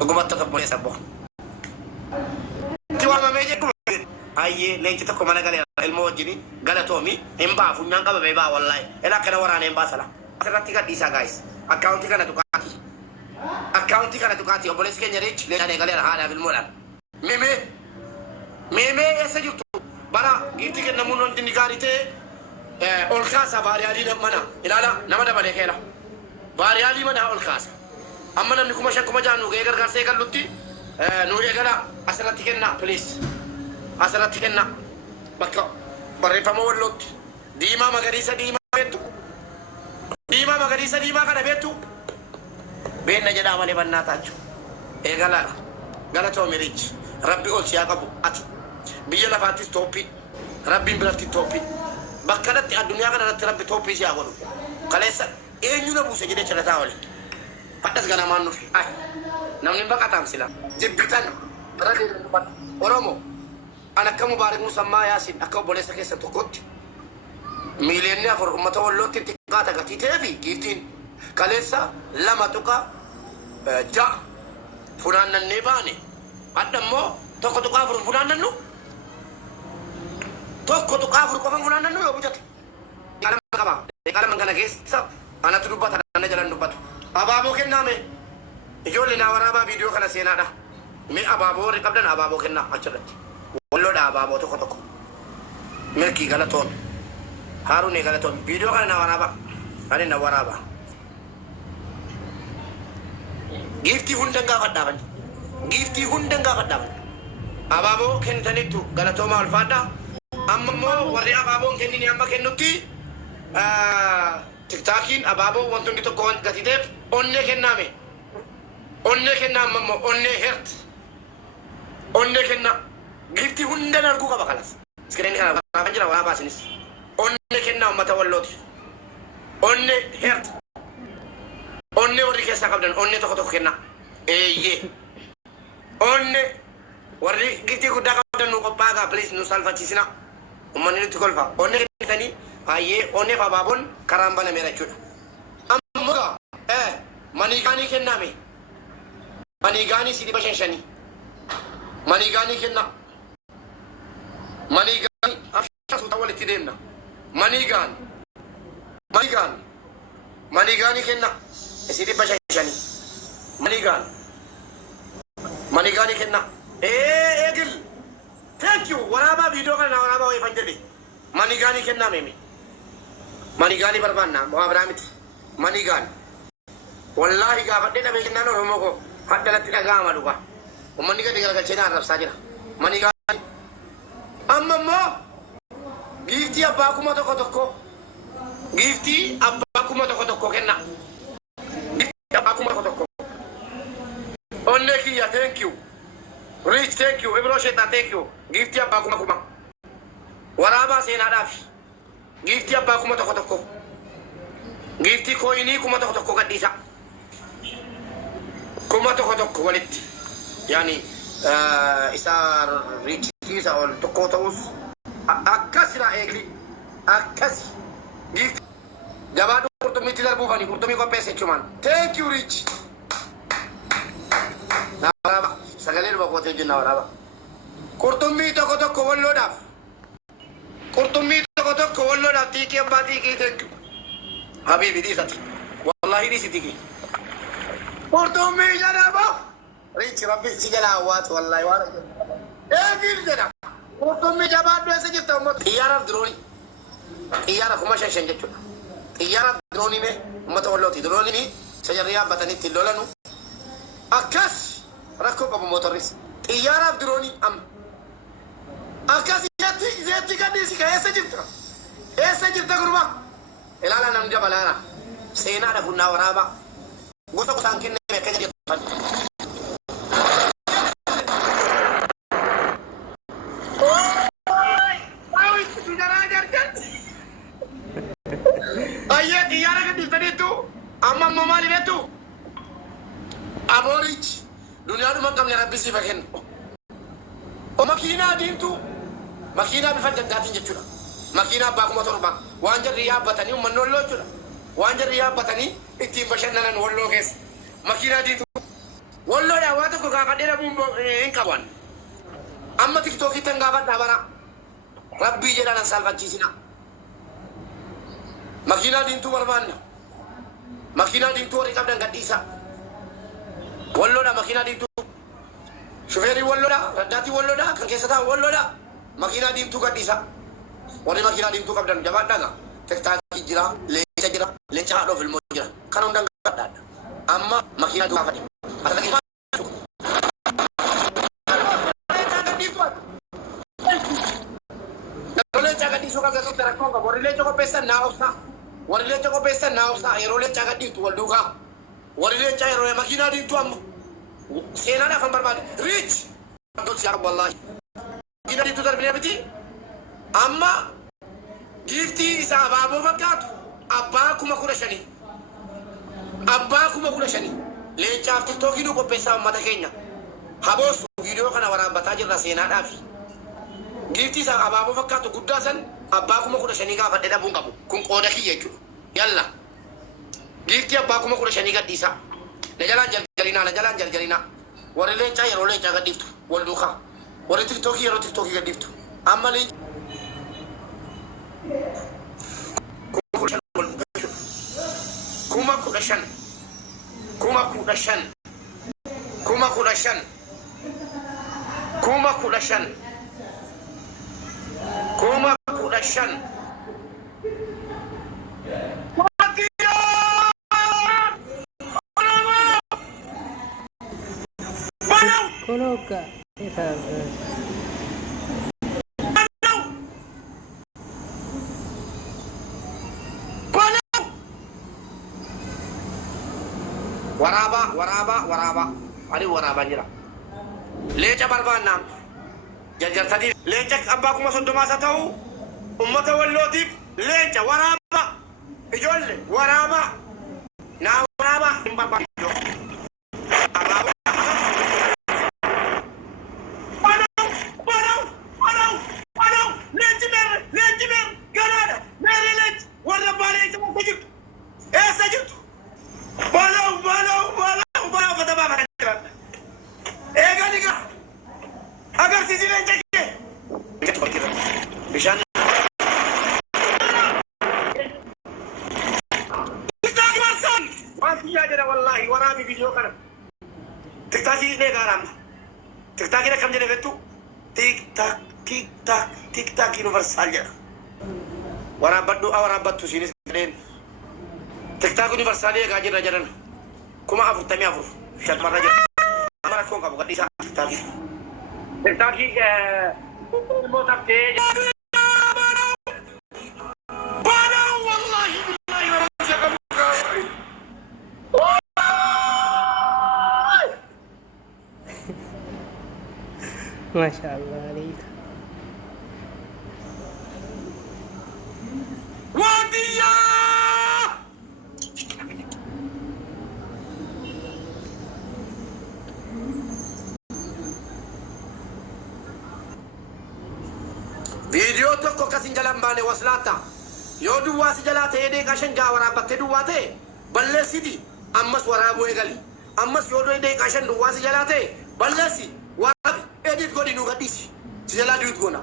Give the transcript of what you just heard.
Ogummaa tokko bolee sabbo. Tiwaa meeje kuma. Ayyee leenci tokko mana galee ilmoo wajjini galatoomi hin baa funyaan qaba bee baa wallahi. Ela kana waraana hin baasala. Asirratti gadhiisaa guys. Akkaawuntii kana tuqaati. Akkaawuntii kana tuqaati obboleessi keenya reechi leencaan eegalee haadhaaf ilmoodhaan. Meemee eessa jirtu? Bara giiftii kennamuun wanti inni gaarii ta'e ol kaasa baariyaalii mana ilaala nama dabalee keela. Baariyaalii mana ol kaasa. Amma namni 5,000 6,000 nu ga'ee gargaarsee eegallutti nu eegala asirratti kenna please. Asirratti kenna bakka barreeffama wallootti diimaa magariisa diimaa beektu. Diimaa magariisa diimaa kana beektu. Beenna jedhaa malee bannaa taachuu. Eegalaadha. Galatoomi riichi. Rabbi ol siyaa qabu ati. Biyya lafaattis tooppii. Rabbiin biratti tooppii. Bakka kanatti addunyaa kanarratti rabbi tooppii siyaa godhu. Kaleessa eenyu na buuse jedhee chalataa waliin. Haddas ganamaan nufi. Namni baqataam sila. Jibbitan. Oromoo. An akka Mubaarak Musammaa Yaasin akka obboleessa keessa tokkotti. Miiliyoonni 4 uummata wallootti xiqqaata gatii ta'ee fi giiftiin kaleessa 2.6 funaannannee baane. Adda immoo 1.4 funaannannu. 1.4 qofa funaannannu yoo bujate. Qalama qaba. Qalama kana keessa anatu dubbata ana jalan dubbatu. Abaaboo kennaame. Ijoollee naa waraabaa viidiyoo kana seenaadha. Mee abaaboo warri qabdan abaaboo kennaa achirratti. Walloodha abaaboo tokko. Milkii galatoon. Haaruun galatoon. Viidiyoo kana naa waraabaa. Ani na waraabaa. Giiftii hundan gaafadhaaban. Giiftii hundan gaafadhaaban. Abaaboo kennitaniittu galatooma ulfaadhaa. Amma immoo warri abaaboon kennini amma kennutti tiktaakiin abaaboo wantoonni tokko wanti gatiteef onnee kennaame. Onnee kennaa amma immoo onnee hert. Onnee kennaa. Giiftii hundan arguu qaba kanas. Iskireen kana kan jira waraabaa isinis. Onnee kennaa uummata wallootiif. Onnee hert. Onnee warri keessaa qabdan onnee tokko kennaa. Eeyyee. Onnee warri giiftii guddaa qabdan nu qophaagaa please nu salphachiisina. Uummanni nutti kolfa. Onnee kennitanii ayyee onnee abaaboon karaan banameera jechuudha. Amma maniigaanii kennaame. Maniigaanii si 500. Maniigaanii kennaa. Maniigaanii afshasuuta walitti deemna. Maniigaanii kennaa. Si 500. Maniigaanii kennaa. Eegil. Thank you. Waraabaa viidiyoo kana waraabaa weeffan jedhe. Maniigaanii kennaa meemi. Maniigaanii barbaanna. Moo Abiraamiti. Maniigaanii. Wallaahi gaafadhee dhabee kennaan Oromoo koo haddanatti dhaga'ama dhugaa. Uummanni gadi garagalchee na arrabsaa jira. Maniigaanii. Amma immoo giiftii abbaa kuma tokko. Giiftii abbaa kuma tokko kenna. Giiftii abbaa kuma tokko. Onnee kiyya thank you. Rich thank you. Ibro Sheta thank you. Giiftii abbaa kuma. Waraabaa seenaadhaaf. Giiftii abbaa kuma tokko. Giiftii kooyinii kuma tokko gadhiisa. Kuma tokko walitti. Yani isa riichiisa ol tokko ta'us akkasira eegli. Akkasi. Giiftii jabaadhu qurxummiitti darbuufani qurxummii qopheessa jechumaan. Thank you Rich. Waraaba sagalee dhufa qootee jenna waraaba. Qurxummii tokko walloodhaaf. Qurxummii tokko walloodhaaf xiiqii abbaa xiiqii thank you. Habiibi dhiisati. Wallahi dhiisi xiiqii. Qurxummii jedhama. Richi rabbi si jala hawwaatu wallahi waan eegil jedha. Qurxummii jabaadhu eessa jirta uummata. Xiyyaaraaf diroonii. Xiyyaara 5,000 jechuudha. Xiyyaaraaf diroonii mee uummata wallooti. Diroonii sajarri yaabbatanitti lolanu. Akkas rakkoo qabu motorris. Xiyyaaraaf diroonii amma. Akkas jetti gadhiisi ka eessa jirta? Eessa jirta gurbaa? Ilaala namni dabalaana. Seenaadha bunnaa waraabaa. Gosa gosaan kenname akka jedhu. Ayyee xiyyaara gadhiisaniitu amma maali beektu? Aboorich duniyaadhuma qabne rabbi siifa kennu. Makiinaa diimtuu makiinaa bifa daddaatiin jechuudha. Makiinaa abbaa kuma 7 waan jarri yaabbatanii uummanni walloo jechuudha. Waan jarri yaabbatanii ittiin bashannanan walloo keessa. Makiinaa diimtuu walloodhaa waan tokko gaafadheera hin qaban. Amma tiktookii tan gaafadhaa bara. Rabbii jedhaan salphachiisina. Makiinaa diimtuu barbaanna. Makiinaa diimtuu warri qabdan gadhiisa. Walloodha makiinaa diimtuu. Shufeerii walloodha, raddaatii walloodha, kan keessa taa'u walloodha. Makiinaa diimtuu gadhiisa. Warri makiinaa diimtuu qabdan jabaadhaga. Tiktaakii jira, leenca jira, leenca haadhoof ilmoo jira. Kan hundaan gaafadhaadha. Amma makiinaa diimtuu gaafadhe. Warrilee coko pesan naofsa, warrilee coko pesan naofsa, yeroolee cagadhiiftu wal duukaa, warrilee caa yeroolee makiinaa diimtuu amma seenaadhaaf kan barbaade riich tolchi yaa wallaahi makiinaa diimtuu darbinee biti amma giiftii isaa abaaboo fakkaatu abbaa 15,000 abbaa 15,000 leencaaf tiktookii nu qopheessaa uummata keenya haboosu viidiyoo kana waraabbataa jirra seenaadhaaf giiftii isaa abaaboo fakkaatu guddaa san abbaa 15,000 gaafadhe dhabuun qabu kun qooda kiyya jechuudha yalla giiftii abbaa 15,000 gadhiisa na jalaan jaljalinaa warri leencaa yeroo leencaa gadhiiftu wal duukaa warri tiktookii yeroo tiktookii gadhiiftu amma leencaa 15,000 Coloca. Waraaba. Ani waraaba jira. Leenca barbaannaa. Jarjartanii leenca abbaa 30 ta'u ummata wallootiif leenca waraaba ijoollee waraaba naa waraaba hin barbaadu. Bishaan tiktaaki marsan wanti yaadera wallahi waraabi viidiyoo kana tiktaaki dheegaadhaan tiktaaki akkam jedhe bettu tiktaak universal jedha waraabbattu isiinis jedheen tiktaak universal eegaa jirra jedhan 44 shatmarra jedha amma rakkoon qabu gadhiisaa tiktaaki motaftee ما شاء الله عليك واديا فيديو توكو كاسين جلان باني وصلاتا يو دواسي جلاتا يدي كاشن جا ورابطة دواتي بلسي أمس ورابو يغالي أمس يو دوي دي كاشن دواسي جلاتا بلسي edit ko di nuga disi sila duit ko na